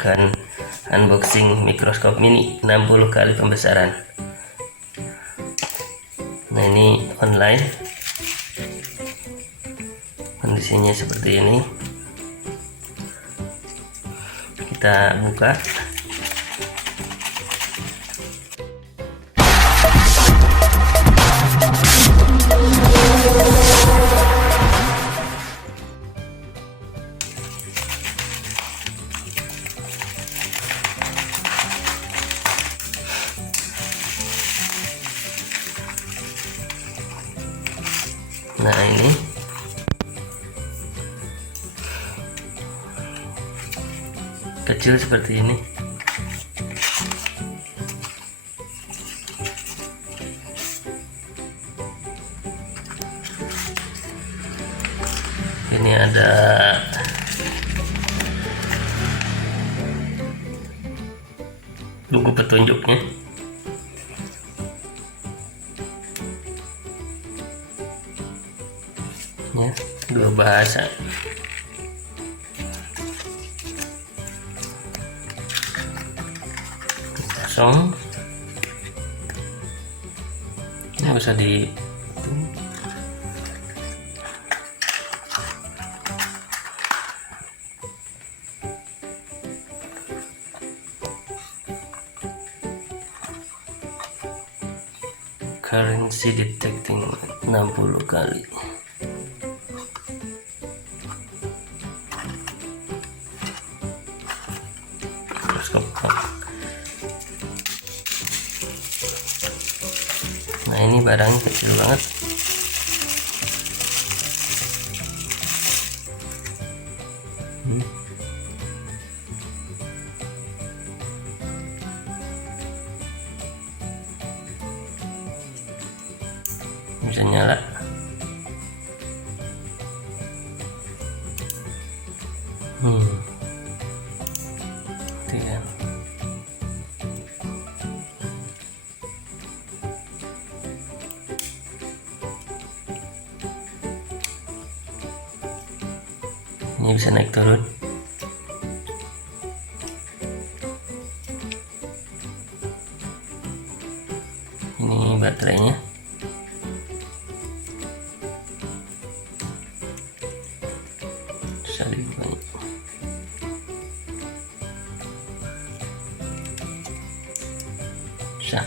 akan unboxing mikroskop mini 60 kali pembesaran. Nah, ini online, kondisinya seperti ini. Kita buka. Nah, ini kecil seperti ini. Ini ada buku petunjuknya. Ya, dua bahasa. Kosong. Ini bisa di currency detecting 60 kali. Nah, ini barangnya kecil banget. Bisa nyala. Tidak. Ini bisa naik turun. Ini baterainya. Bisa dibuka. Bisa.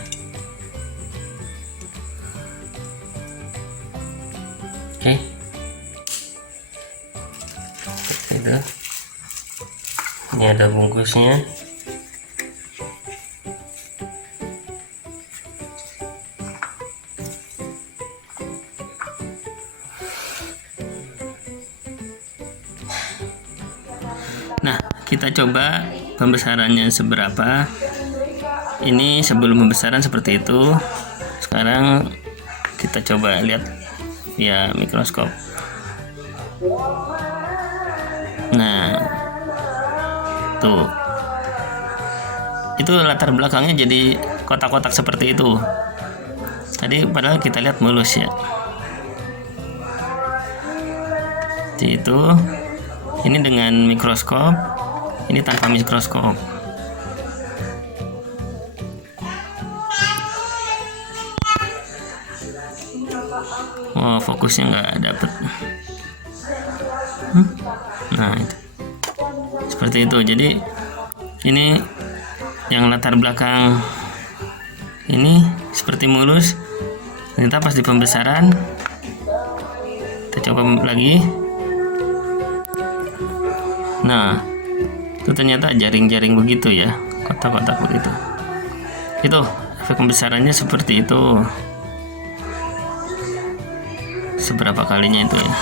Oke. Itu. Ini ada bungkusnya. Nah, kita coba pembesarannya seberapa. Ini sebelum pembesaran seperti itu. Sekarang kita coba lihat via mikroskop. Nah, tuh, itu latar belakangnya jadi kotak-kotak seperti itu. Tadi padahal kita lihat mulus ya. Jadi itu, ini dengan mikroskop, ini tanpa mikroskop. Oh, fokusnya nggak dapet. Nah, itu. Seperti itu. Jadi ini yang latar belakang ini seperti mulus. Ternyata pas di pembesaran, kita coba lagi. Nah, itu ternyata jaring-jaring begitu ya, kotak-kotak begitu. Itu efek pembesarannya seperti itu. Seberapa kalinya itu ya.